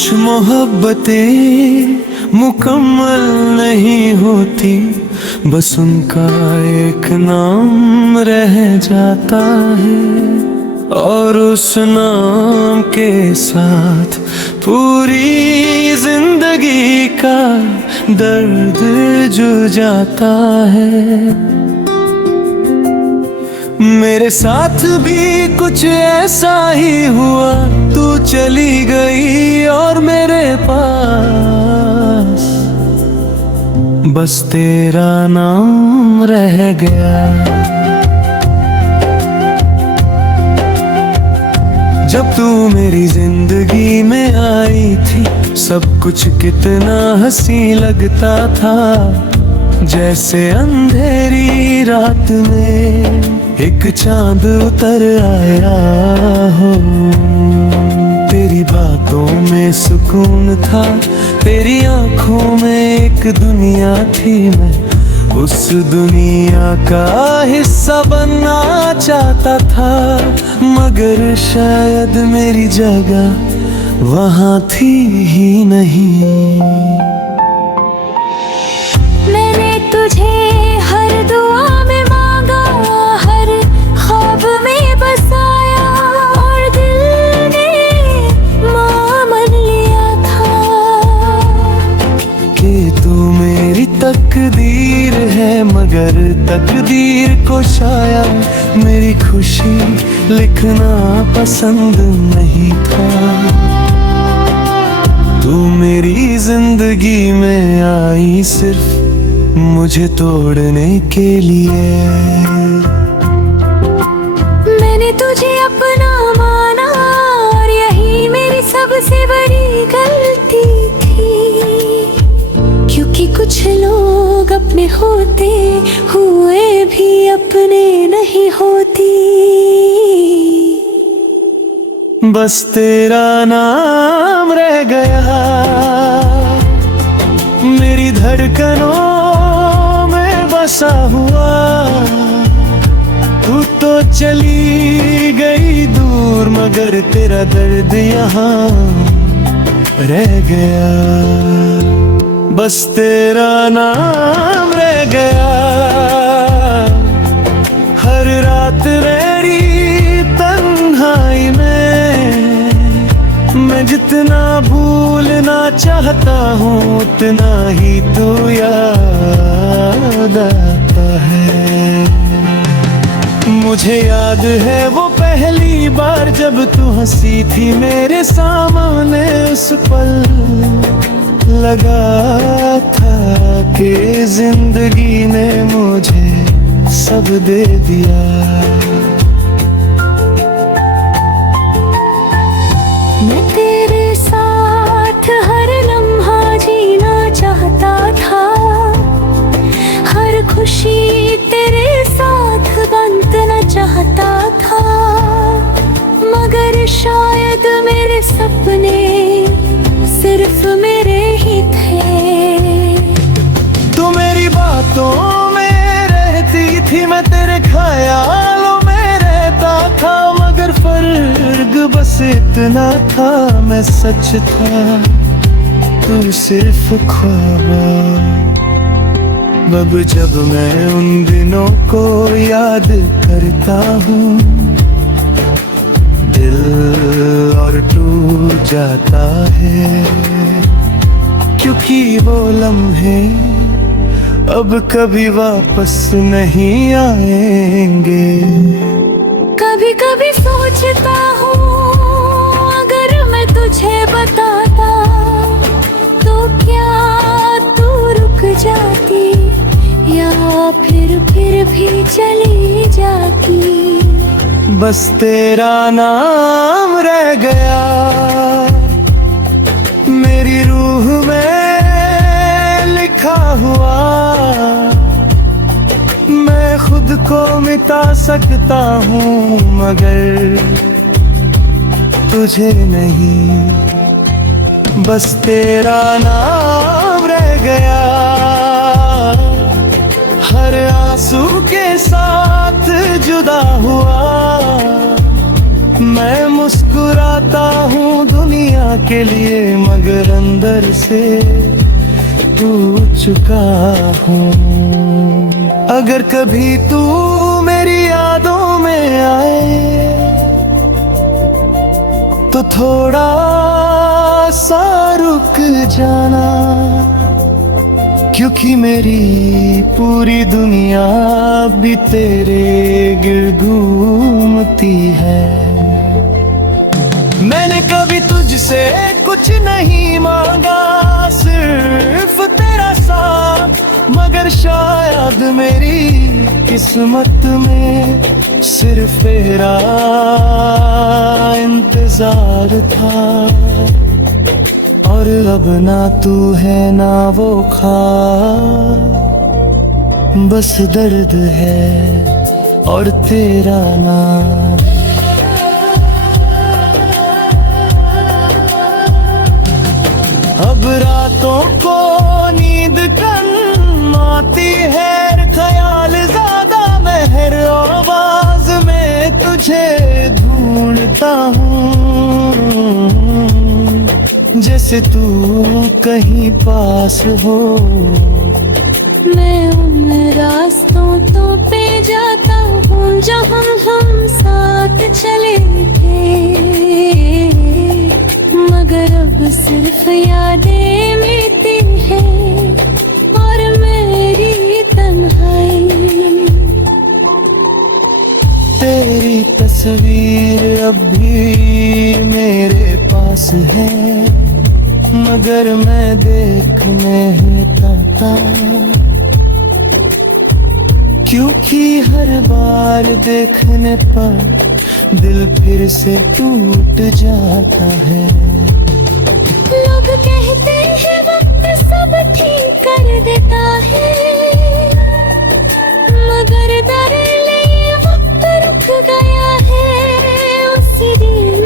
कुछ मोहब्बतें मुकम्मल नहीं होती, बस उनका एक नाम रह जाता है और उस नाम के साथ पूरी जिंदगी का दर्द जुड़ जाता है। मेरे साथ भी कुछ ऐसा ही हुआ, तू चली गई और मेरे पास बस तेरा नाम रह गया। जब तू मेरी जिंदगी में आई थी, सब कुछ कितना हंसी लगता था, जैसे अंधेरी रात में एक चांद उतर आया हो। तेरी बातों में सुकून था, तेरी आंखों में एक दुनिया थी, मैं उस दुनिया का हिस्सा बनना चाहता था, मगर शायद मेरी जगह वहाँ थी ही नहीं। मैंने तुझे हर दुआ में मांगा, हर ख्वाब में बसाया, और दिल ने मान लिया था कि तू मेरी तकदीर है, मगर तकदीर को शायद मेरी खुशी लिखना पसंद नहीं था। तू मेरी जिंदगी में आई सिर्फ मुझे तोड़ने के लिए। मैंने तुझे अपना माना और यही मेरी सबसे बड़ी गलती थी, क्योंकि कुछ लोग अपने होते हुए भी अपने नहीं होती। बस तेरा नाम रह गया मेरी धड़कनों में बसा हुआ। तू तो चली गई दूर, मगर तेरा दर्द यहाँ रह गया। बस तेरा नाम रह गया। हर रात मेरी तन्हाई में मैं जितना भूलना चाहता हूँ, उतना ही तू याद आता है। मुझे याद है वो पहली बार जब तू हंसी थी मेरे सामने, उस पल लगा था कि जिंदगी ने मुझे सब दे दिया। मैं तेरे साथ हर लम्हा जीना चाहता था, हर खुशी तेरे साथ बांटना चाहता था, मगर शायद मेरे सपने सिर्फ मेरे ही थे। तू मेरी बातों में रहती थी, मैं तेरे ख्यालों में रहता था, मगर फर्क बस इतना था, मैं सच था तू सिर्फ ख्वाब। अब जब मैं उन दिनों को याद करता हूँ, दिल और टूट जाता है, क्योंकि वो लम्हे अब कभी वापस नहीं आएंगे। कभी कभी सोचता हूँ अगर मैं तुझे बताता तो क्या तू रुक जाती, या फिर भी चली जाती। बस तेरा नाम रह गया मेरी रूह में लिखा हुआ। मैं खुद को मिटा सकता हूँ, मगर तुझे नहीं। बस तेरा नाम रह गया हर आंसू के साथ जुदा हुआ। मैं मुस्कुराता हूँ दुनिया के लिए, मगर अंदर से टूट चुका हूँ। अगर कभी तू मेरी यादों में आए तो थोड़ा सा रुक जाना, क्योंकि मेरी पूरी दुनिया भी तेरे गिर्द घूमती है। मैंने कभी तुझसे कुछ नहीं मांगा, सिर्फ तेरा साथ, मगर शायद मेरी किस्मत में सिर्फ तेरा इंतजार था। और अब ना तू है ना वो ख्वाब, बस दर्द है और तेरा नाम। अब रातों को नींद कम आती है, ख्याल ज्यादा महर आवाज में तुझे ढूंढता हूँ, जैसे तू कहीं पास हो। मैं उन रास्तों तो पे जाता हूँ जहाँ हम साथ चले थे, मगर अब सिर्फ यादें मिलती हैं और मेरी तन्हाई। तेरी तस्वीर अब भी मेरे पास है, मगर मैं देख नहीं पाता, क्योंकि हर बार देखने पर दिल फिर से टूट जाता है। लोग कहते हैं वक्त सब ठीक कर देता है, मगर दरअसल ये वक्त रुक गया है उसी दिन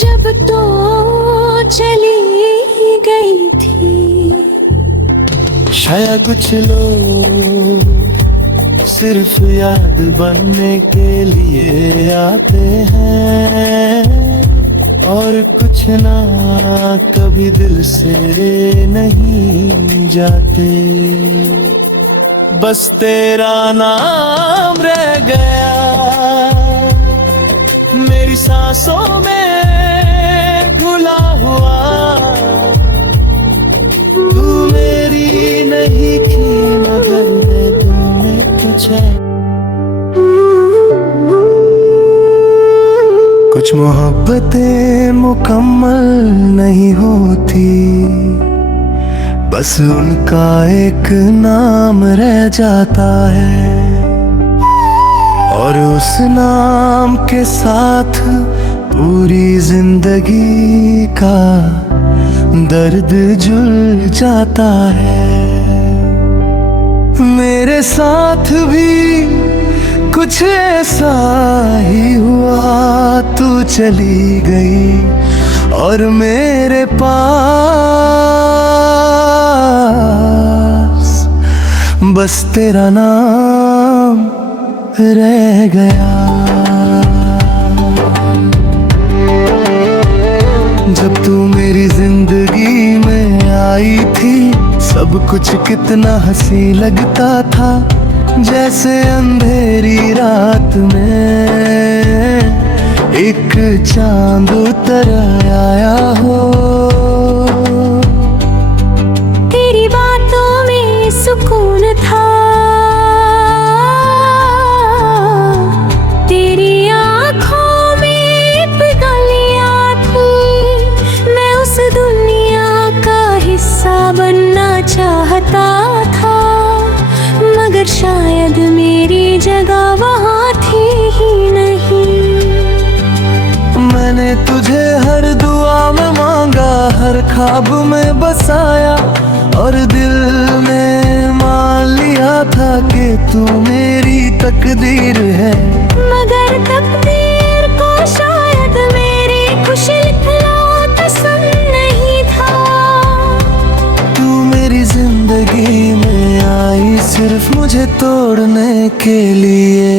जब तो चली गई थी। शायद कुछ लोग सिर्फ याद बनने के लिए आते हैं, और कुछ ना कभी दिल से नहीं जाते। बस तेरा नाम रह गया मेरी सांसों में घुला हुआ, तू मेरी नहीं थी मगर दिल में कुछ है। कुछ मोहब्बतें मुकम्मल नहीं होती, बस उनका एक नाम रह जाता है, और उस नाम के साथ पूरी जिंदगी का दर्द जुड़ जाता है। मेरे साथ भी कुछ ऐसा ही हुआ, तू चली गई और मेरे पास बस तेरा नाम रह गया। जब तू मेरी जिंदगी में आई थी, सब कुछ कितना हंसी लगता था, जैसे अंधेरी रात में एक चांद उतर आया हो। तेरी बातों में सुकून था, तेरी आँखों में पिघलियाँ थी। मैं उस दुनिया का हिस्सा बनना चाहता था, मगर शायद मेरी जगह वहाँ थी ही नहीं। मैंने तुझे हर दुआ में मांगा, हर ख्वाब में बसाया, और दिल में मान लिया था कि तू मेरी तकदीर है। मगर तकदीर को शायद मेरी खुशी लिखना पसंद नहीं था। तू मेरी जिंदगी में आई सिर्फ मुझे तोड़ने के लिए।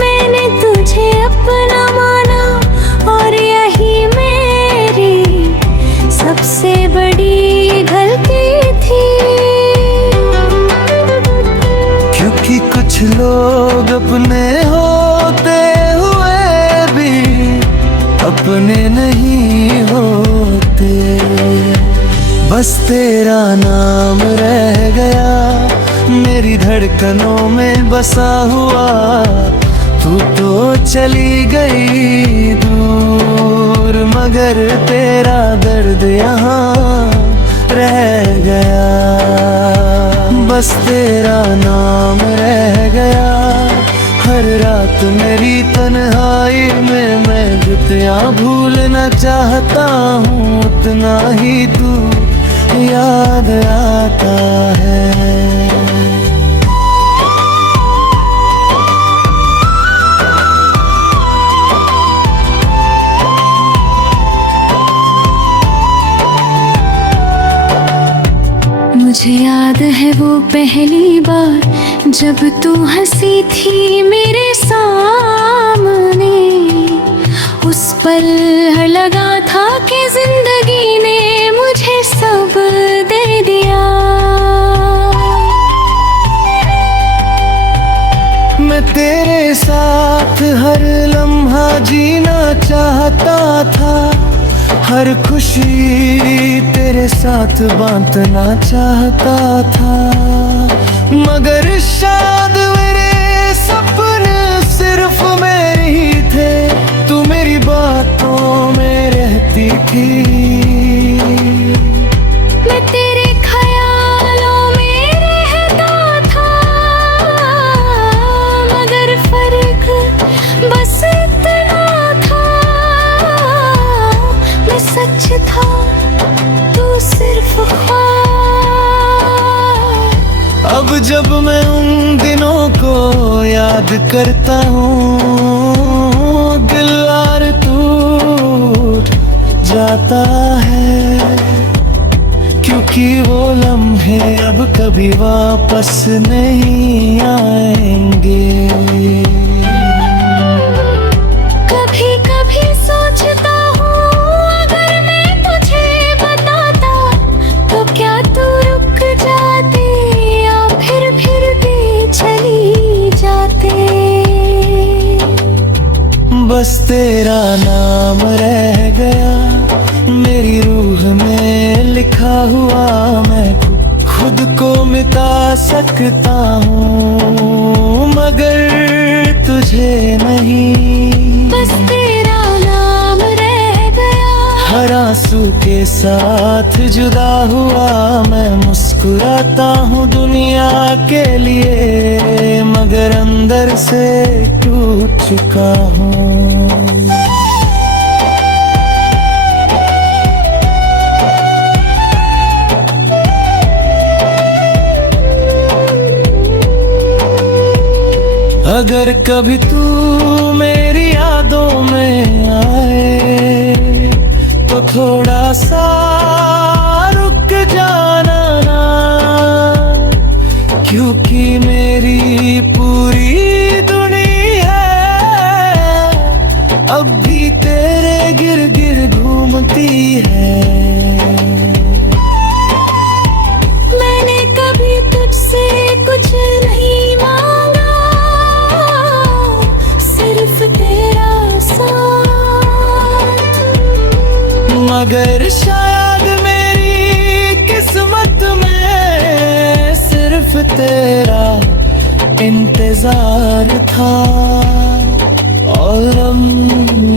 मैंने तुझे अपना माना और यही कुछ लोग अपने होते हुए भी अपने नहीं होते। बस तेरा नाम रह गया मेरी धड़कनों में बसा हुआ। तू तो चली गई दूर मगर तेरा दर्द यहाँ रह गया। बस तेरा नाम रह गया। हर रात मेरी तन्हाई में मैं जितना भूलना चाहता हूँ उतना ही तू याद आता है। मुझे याद है वो पहली बार जब तू हंसी थी मेरे सामने। उस पल लगा था कि जिंदगी ने मुझे सब दे दिया। मैं तेरे साथ हर लम्हा जीना चाहता था। हर खुशी तेरे साथ बांटना चाहता था। मगर शायद मेरे सपने सिर्फ मेरे ही थे। तू मेरी बातों में रहती थी। मैं तेरे ख्यालों में रहता था। मगर फर्क बस इतना था। मैं सच था तू सिर्फ ख्वाब। अब जब मैं उन दिनों को याद करता हूँ दिल और टूट जाता है। क्योंकि वो लम्हे अब कभी वापस नहीं आएंगे। कभी कभी सोचता हूँ अगर मैं तुझे बताता तो क्या तू रुक जाती या फिर भी चली जाते। बस तेरा नाम रह गया मेरी रूह में लिखा हुआ। मैं खुद को मिटा सकता हूँ मगर तुझे नहीं। बस तेरा नाम रह गया। हर आंसू के साथ जुदा हुआ। मैं मुस्कुराता हूँ दुनिया के लिए मगर अंदर से टूट चुका हूँ। अगर कभी तू मेरी यादों में आए तो थोड़ा सा रुक जाना ना। क्योंकि मेरी पूरी दुनिया अब भी तेरे गिर गिर घूमती है। मैंने कभी तुझसे कुछ नहीं मांगा सिर्फ तेरा साथ। मगर शायद मेरी किस्मत में सिर्फ तेरा इंतजार था। और अब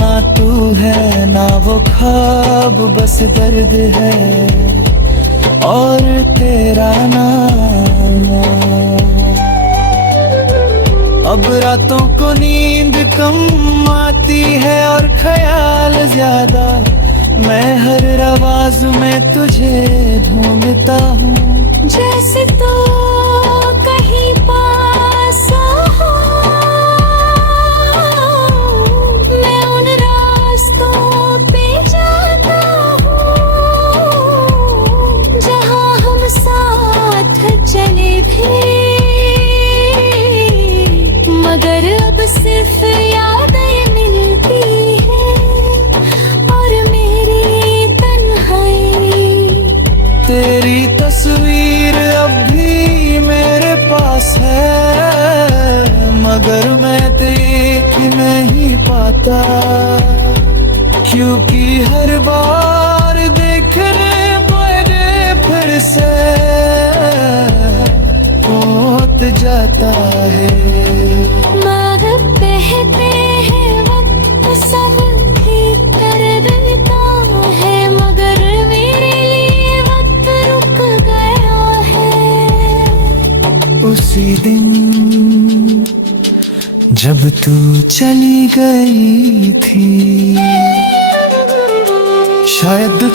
ना तू है ना वो ख्वाब बस दर्द है और तेरा नाम। अब रातों को नींद कम आती है और ख्याल ज्यादा। मैं हर आवाज में तुझे ढूंढता हूँ जैसे तो कहीं पास हो। मैं उन रास्तों पे जाता हूँ जहाँ हम साथ चले भी। मगर अब सिर्फ यादें मिलती है और मेरी तन्हाई। तेरी तस्वीर अब भी मेरे पास है होता, क्योंकि हर बार देखने पर फिर से होत जाता है। मगर कहते हैं वक्त सब ठीक कर देता है, मगर मेरे लिए वक्त रुक गया है। उसी दिन जब तू चली गई थी, शायद